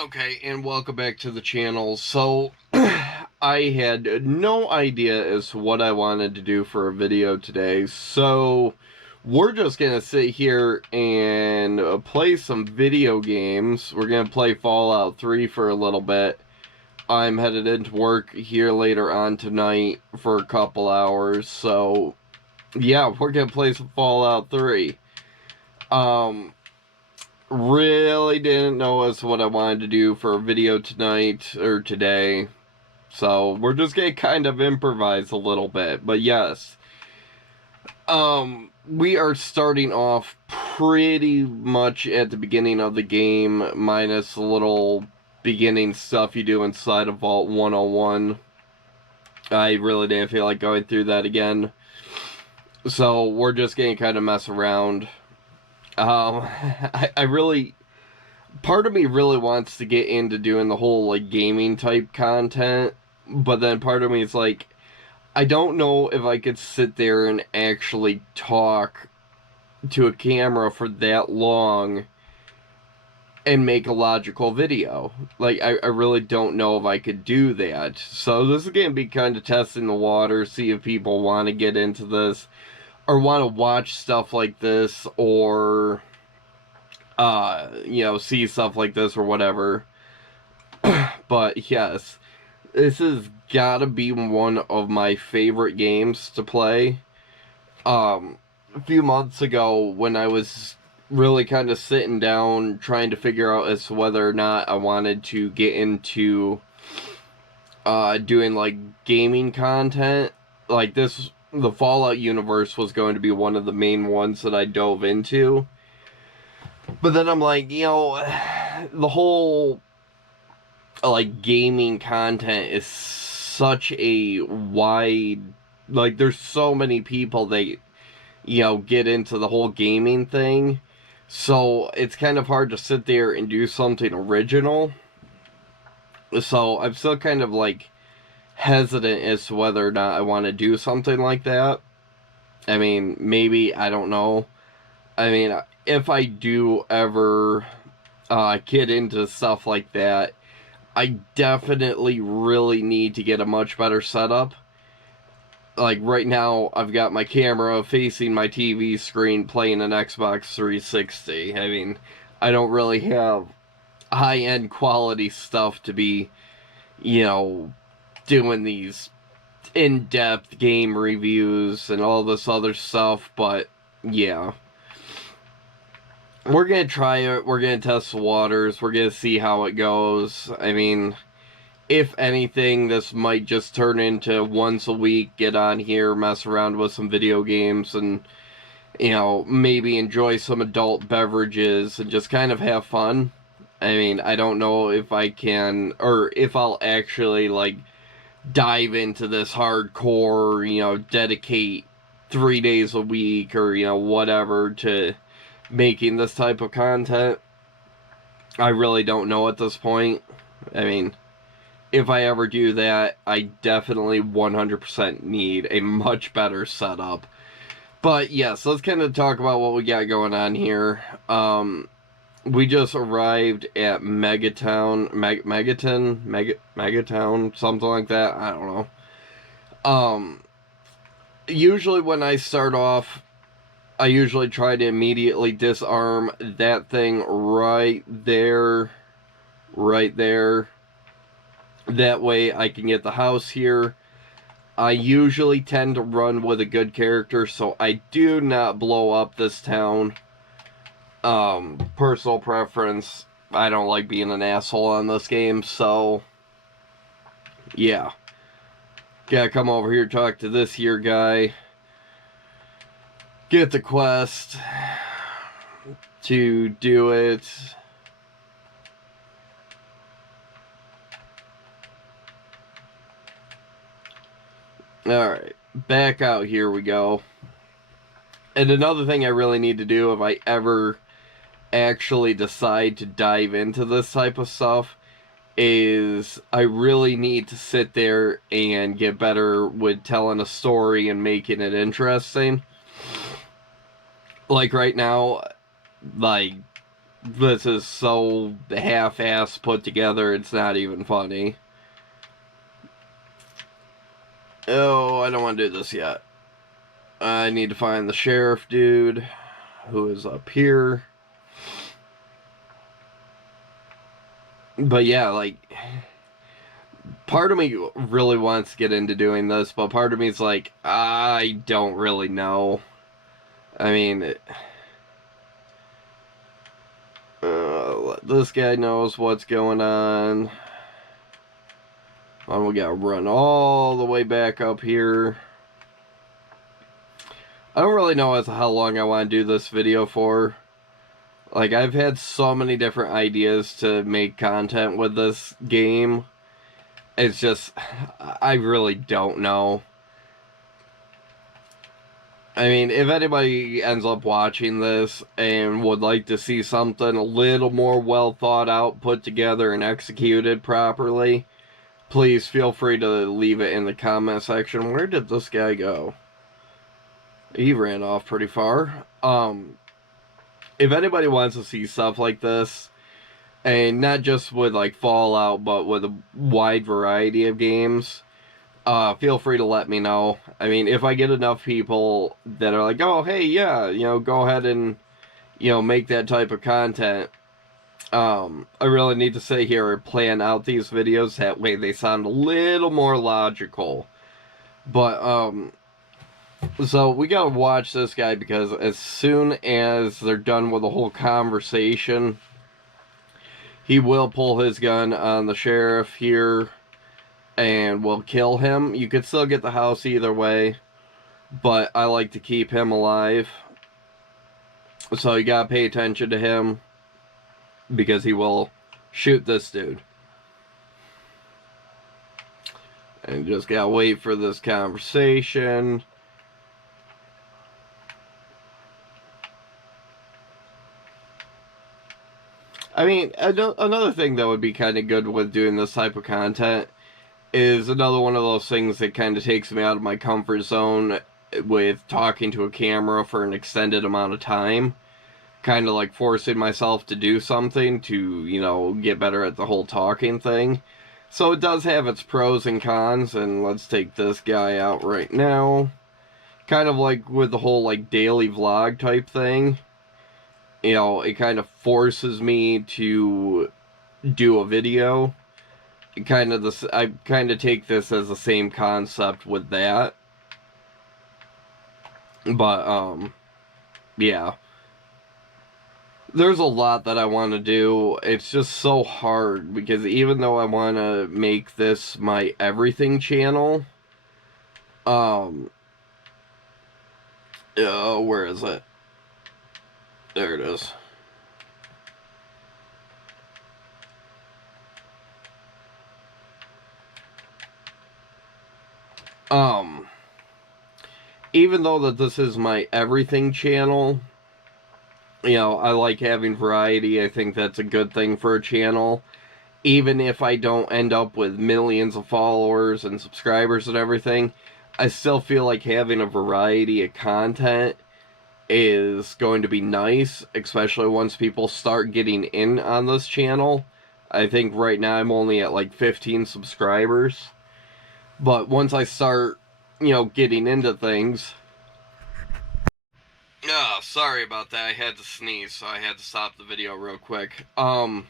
Okay, and welcome back to the channel. So, I had no idea as to what I wanted to do for a video today, so we're just gonna sit here and play some video games. We're gonna play Fallout 3 for a little bit. I'm headed into work here later on tonight for a couple hours, so yeah, we're gonna play some Fallout 3. Um, really didn't know as to what I wanted to do for a video tonight or today. So we're just gonna kind of improvise a little bit. But yes. We are starting off pretty much at the beginning of the game, minus the little beginning stuff you do inside of Vault 101. I really didn't feel like going through that again. So we're just gonna kind of mess around. I really part of me really wants to get into doing the whole like gaming type content, but then part of me is like, I don't know if I could sit there and actually talk to a camera for that long and make a logical video. Like, I really don't know if I could do that. So this is going to be kind of testing the water, see if people want to get into this or want to watch stuff like this, or see stuff like this or whatever. But yes, this has gotta be one of my favorite games to play. A few months ago, when I was really kind of sitting down trying to figure out as to whether or not I wanted to get into doing like gaming content, like this, the Fallout universe was going to be one of the main ones that I dove into. But then I'm like, the whole like gaming content is such a wide, like there's so many people that get into the whole gaming thing, so it's kind of hard to sit there and do something original. So I'm still kind of like hesitant as to whether or not I want to do something like that. I mean, maybe, I don't know. I mean, if I do ever get into stuff like that, I definitely really need to get a much better setup. Like right now, I've got my camera facing my TV screen playing an Xbox 360. I mean, I don't really have high-end quality stuff to be, doing these in-depth game reviews and all this other stuff, but yeah. We're gonna try it, we're gonna test the waters, we're gonna see how it goes. I mean, if anything, this might just turn into once a week, get on here, mess around with some video games, and, maybe enjoy some adult beverages and just kind of have fun. I mean, I don't know if I can, or if I'll actually, like, dive into this hardcore, dedicate 3 days a week or, whatever to making this type of content. I really don't know at this point. I mean, if I ever do that, I definitely 100% need a much better setup. But yes, let's kind of talk about what we got going on here. We just arrived at Megatown, something like that. I don't know. Usually when I start off, I usually try to immediately disarm that thing right there. Right there. That way I can get the house here. I usually tend to run with a good character, so I do not blow up this town. Personal preference. I don't like being an asshole on this game, so yeah. Gotta come over here, talk to this here guy. Get the quest to do it. Alright, back out here we go. And another thing I really need to do if I ever actually decide to dive into this type of stuff is I really need to sit there and get better with telling a story and making it interesting. Like right now, like this is so half-ass put together, it's not even funny. Oh, I don't want to do this yet. I need to find the sheriff dude, who is up here. But yeah, like, part of me really wants to get into doing this, but part of me is like, I don't really know. I mean, this guy knows what's going on. And we gotta run all the way back up here. I don't really know as to how long I want to do this video for. Like, I've had so many different ideas to make content with this game. It's just, I really don't know. I mean, if anybody ends up watching this and would like to see something a little more well thought out, put together, and executed properly, please feel free to leave it in the comment section. Where did this guy go? He ran off pretty far. If anybody wants to see stuff like this, and not just with like Fallout, but with a wide variety of games, feel free to let me know. I mean, if I get enough people that are like, oh, hey, yeah, go ahead and, make that type of content, I really need to sit here and plan out these videos. That way they sound a little more logical. But, so we gotta watch this guy, because as soon as they're done with the whole conversation, he will pull his gun on the sheriff here and will kill him. You could still get the house either way, but I like to keep him alive. So you gotta pay attention to him, because he will shoot this dude. And just gotta wait for this conversation. I mean, another thing that would be kind of good with doing this type of content is another one of those things that kind of takes me out of my comfort zone with talking to a camera for an extended amount of time. Kind of like forcing myself to do something to, get better at the whole talking thing. So it does have its pros and cons, and let's take this guy out right now. Kind of like with the whole like daily vlog type thing. It kind of forces me to do a video. I kind of take this as the same concept with that. But, yeah. There's a lot that I want to do. It's just so hard, because even though I want to make this my everything channel, where is it? There it is. Even though that this is my everything channel, I like having variety. I think that's a good thing for a channel. Even if I don't end up with millions of followers and subscribers and everything, I still feel like having a variety of content is going to be nice, especially once people start getting in on this channel. I think right now I'm only at like 15 subscribers. But once I start, getting into things... Oh, sorry about that. I had to sneeze, so I had to stop the video real quick. Once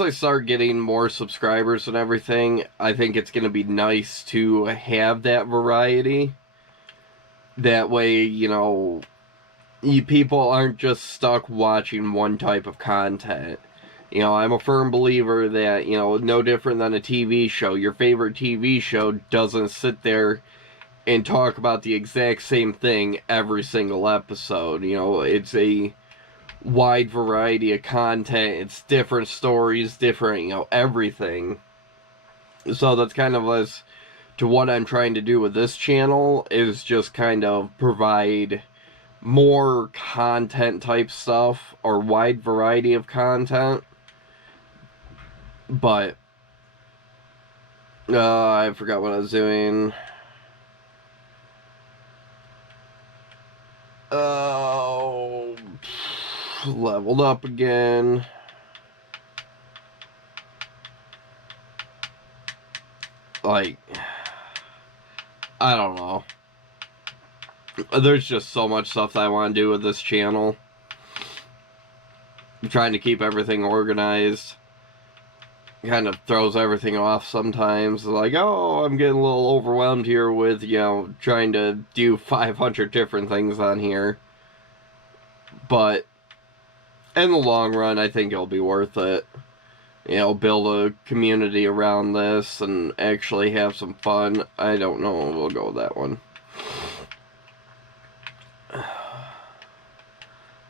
I start getting more subscribers and everything, I think it's going to be nice to have that variety. That way, people aren't just stuck watching one type of content. I'm a firm believer that, no different than a TV show. Your favorite TV show doesn't sit there and talk about the exact same thing every single episode. It's a wide variety of content. It's different stories, different, everything. So that's kind of as to what I'm trying to do with this channel, is just kind of provide more content type stuff, or wide variety of content. But I forgot what I was doing. Oh, Leveled up again. Like, I don't know. There's just so much stuff that I want to do with this channel. I'm trying to keep everything organized. Kind of throws everything off sometimes. Like, oh, I'm getting a little overwhelmed here with, you know, trying to do 500 different things on here. But in the long run, I think it'll be worth it. You know, build a community around this and actually have some fun. I don't know. We'll go with that one.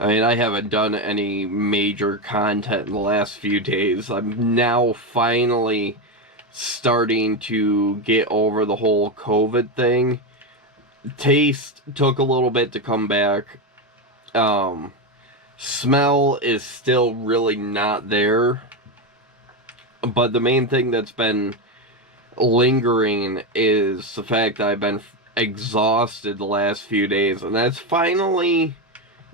I mean, I haven't done any major content in the last few days. I'm now finally starting to get over the whole COVID thing. Taste took a little bit to come back. Smell is still really not there. But the main thing that's been lingering is the fact that I've been exhausted the last few days. And that's finally,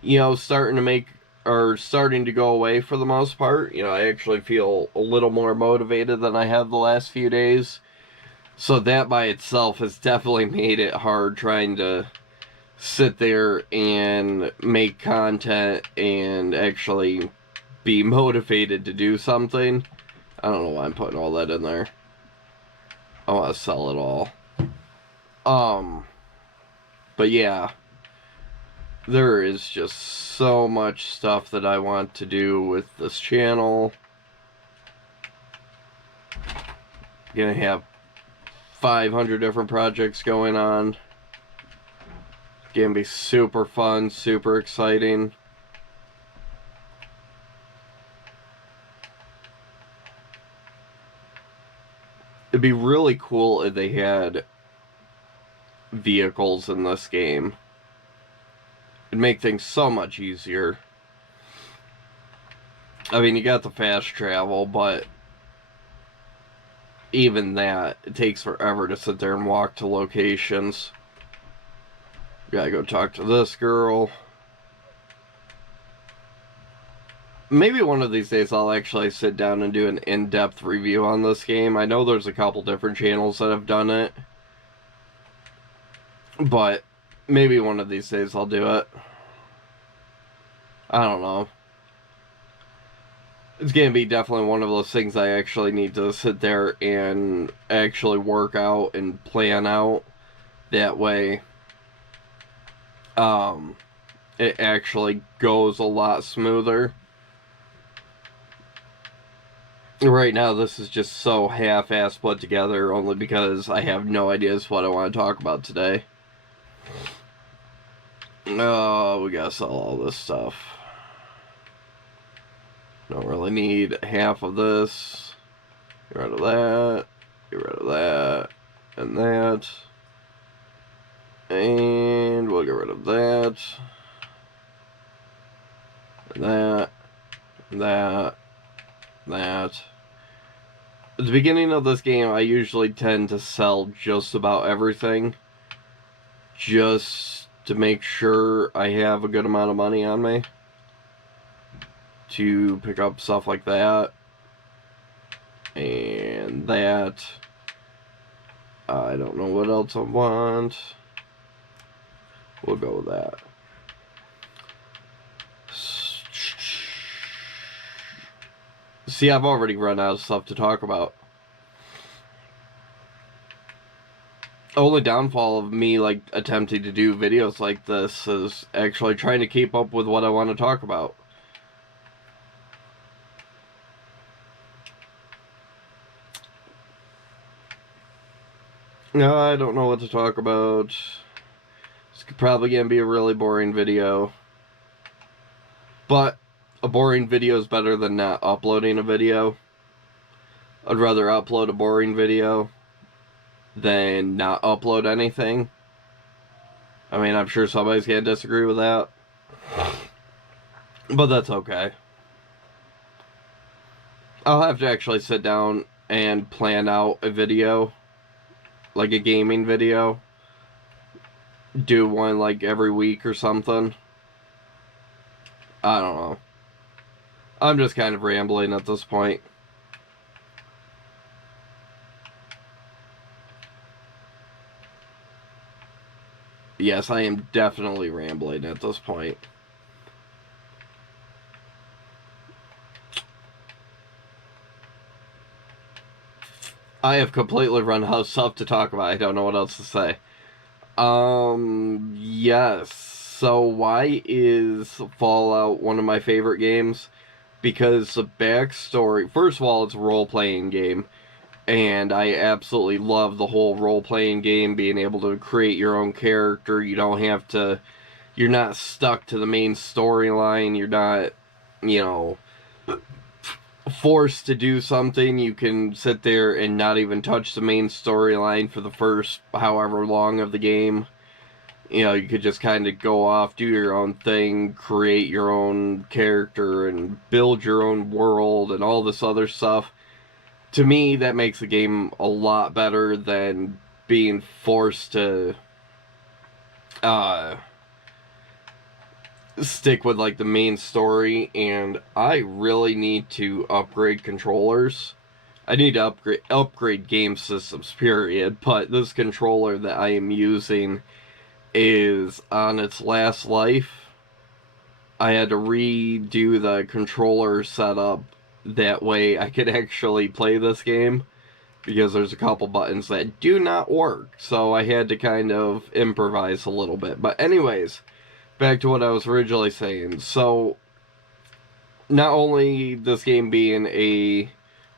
you know, starting to go away for the most part. You know, I actually feel a little more motivated than I have the last few days. So that by itself has definitely made it hard trying to sit there and make content and actually be motivated to do something. I don't know why I'm putting all that in there. I want to sell it all. But yeah. There is just so much stuff that I want to do with this channel. Gonna have 500 different projects going on. Gonna be super fun, super exciting. It'd be really cool if they had vehicles in this game. It'd make things so much easier. I mean, you got the fast travel, but even that, it takes forever to sit there and walk to locations. Gotta go talk to this girl. Maybe one of these days I'll actually sit down and do an in-depth review on this game. I know there's a couple different channels that have done it. But maybe one of these days I'll do it. I don't know. It's gonna be definitely one of those things I actually need to sit there and actually work out and plan out. That way, it actually goes a lot smoother. Right now, this is just so half-assed put together only because I have no ideas what I want to talk about today. Oh, we gotta sell all this stuff. Don't really need half of this. Get rid of that. Get rid of that. And that. And we'll get rid of that. And that. And that. That. At the beginning of this game, I usually tend to sell just about everything. Just to make sure I have a good amount of money on me. To pick up stuff like that. And that. I don't know what else I want. We'll go with that. See, I've already run out of stuff to talk about. Only downfall of me, like, attempting to do videos like this is actually trying to keep up with what I want to talk about. No, I don't know what to talk about. It's probably going to be a really boring video. But a boring video is better than not uploading a video. I'd rather upload a boring video than not upload anything. I mean, I'm sure somebody's going to disagree with that. But that's okay. I'll have to actually sit down and plan out a video. Like a gaming video. Do one like every week or something. I don't know. I'm just kind of rambling at this point. Yes, I am definitely rambling at this point. I have completely run out of stuff to talk about. I don't know what else to say. Yes. So why is Fallout one of my favorite games? Because the backstory, first of all, it's a role-playing game, and I absolutely love the whole role-playing game, being able to create your own character. You don't have to, you're not stuck to the main storyline. You're not, you know, forced to do something. You can sit there and not even touch the main storyline for the first however long of the game. You know, you could just kind of go off, do your own thing, create your own character, and build your own world, and all this other stuff. To me, that makes the game a lot better than being forced to uh, stick with like the main story. And I really need to upgrade controllers. I need to upgrade game systems, period. But this controller that I am using is on its last life. I had to redo the controller setup that way I could actually play this game, because there's a couple buttons that do not work. So I had to kind of improvise a little bit. But anyways, back to what I was originally saying. So not only this game being a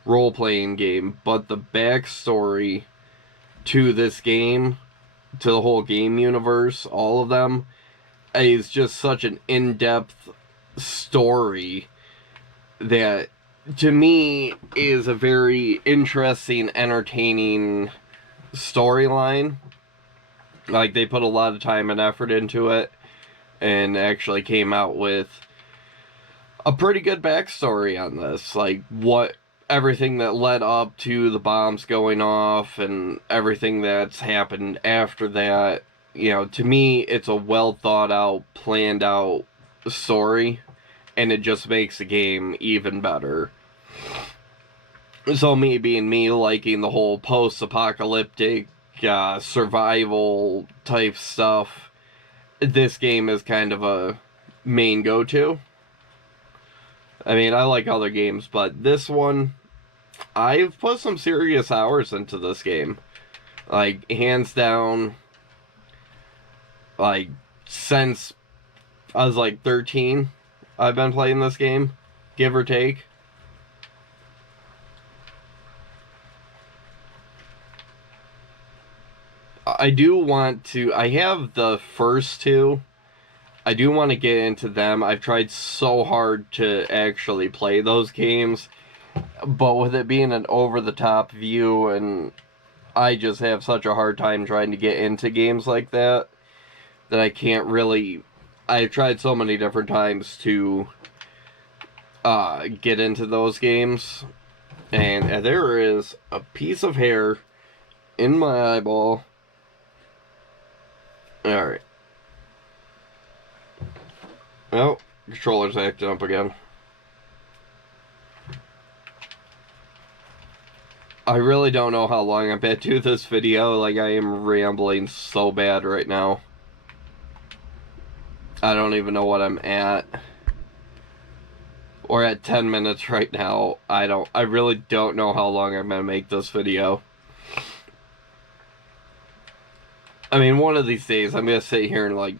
role-playing game, but the backstory to this game, to the whole game universe, all of them, is just such an in-depth story that, to me, is a very interesting, entertaining storyline. Like, they put a lot of time and effort into it, and actually came out with a pretty good backstory on this. Like, what everything that led up to the bombs going off and everything that's happened after that. You know, to me, it's a well thought out, planned out story, and it just makes the game even better. So me being me, liking the whole post-apocalyptic survival type stuff, this game is kind of a main go-to. I mean, I like other games, but this one, I've put some serious hours into this game. Like, hands down, like, since I was like 13, I've been playing this game, give or take. I do want to, I have the first two. I do want to get into them. I've tried so hard to actually play those games, but with it being an over-the-top view, and I just have such a hard time trying to get into games like that, that I can't really... I've tried so many different times to get into those games, and there is a piece of hair in my eyeball. Alright. Oh, controller's acting up again. I really don't know how long I'm at to this video. Like, I am rambling so bad right now. I don't even know what I'm at. We're at 10 minutes right now. I really don't know how long I'm gonna make this video. I mean, one of these days I'm gonna sit here and like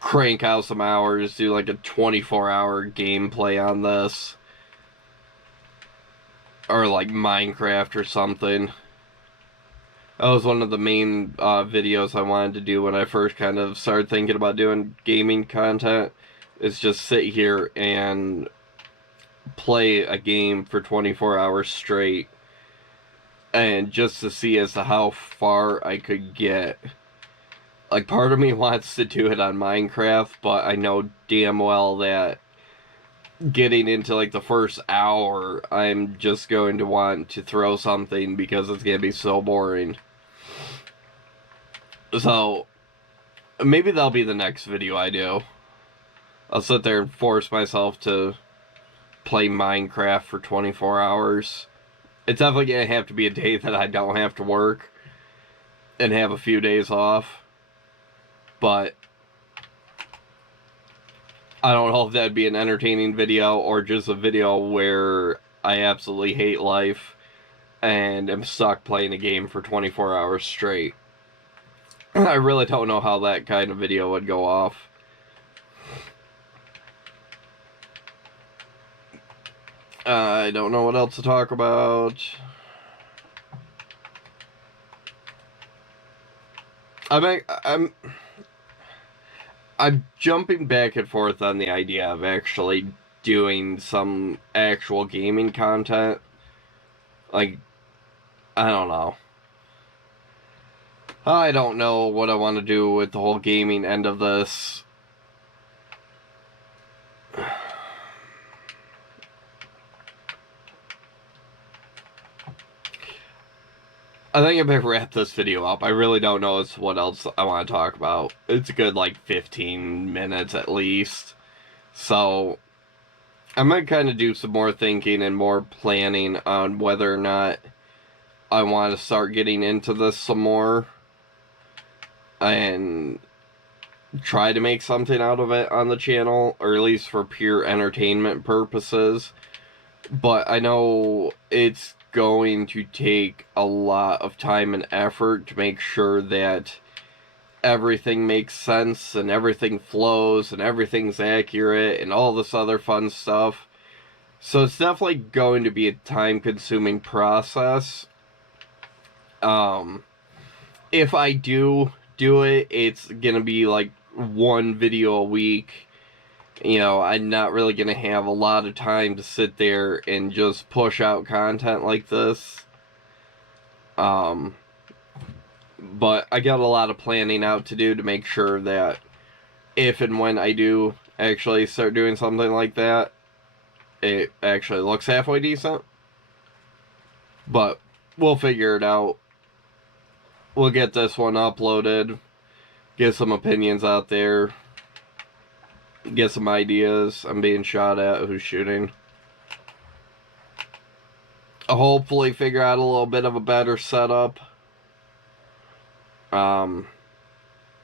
crank out some hours, do like a 24-hour gameplay on this. Or like Minecraft or something. That was one of the main videos I wanted to do when I first kind of started thinking about doing gaming content. Is just sit here and play a game for 24 hours straight. And just to see as to how far I could get. Like, part of me wants to do it on Minecraft, but I know damn well that getting into like the first hour, I'm just going to want to throw something because it's going to be so boring. So, maybe that'll be the next video I do. I'll sit there and force myself to play Minecraft for 24 hours. It's definitely going to have to be a day that I don't have to work and have a few days off. But I don't know if that'd be an entertaining video or just a video where I absolutely hate life and am stuck playing a game for 24 hours straight. I really don't know how that kind of video would go off. I don't know what else to talk about. I'm jumping back and forth on the idea of actually doing some actual gaming content. Like, I don't know. I don't know what I want to do with the whole gaming end of this. I think I better wrap this video up. I really don't know what else I want to talk about. It's a good, like, 15 minutes at least. So, I'm going to kind of do some more thinking and more planning on whether or not I want to start getting into this some more. And try to make something out of it on the channel, or at least for pure entertainment purposes. But I know it's going to take a lot of time and effort to make sure that everything makes sense and everything flows and everything's accurate and all this other fun stuff. So it's definitely going to be a time-consuming process. If I do it, it's gonna be like one video a week. You know, I'm not really gonna have a lot of time to sit there and just push out content like this. But I got a lot of planning out to do to make sure that if and when I do actually start doing something like that, it actually looks halfway decent. But we'll figure it out. We'll get this one uploaded, get some opinions out there, get some ideas. I'm being shot at. Who's shooting? I'll hopefully figure out a little bit of a better setup. But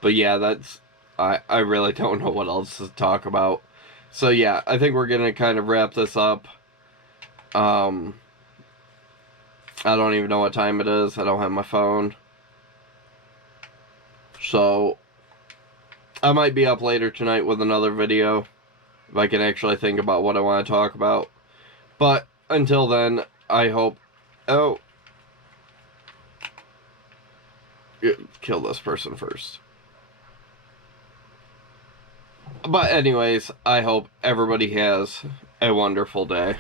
yeah, that's... I really don't know what else to talk about. So yeah, I think we're gonna kind of wrap this up. I don't even know what time it is. I don't have my phone. So, I might be up later tonight with another video, if I can actually think about what I want to talk about. But, until then, I hope... Oh. Kill this person first. But anyways, I hope everybody has a wonderful day.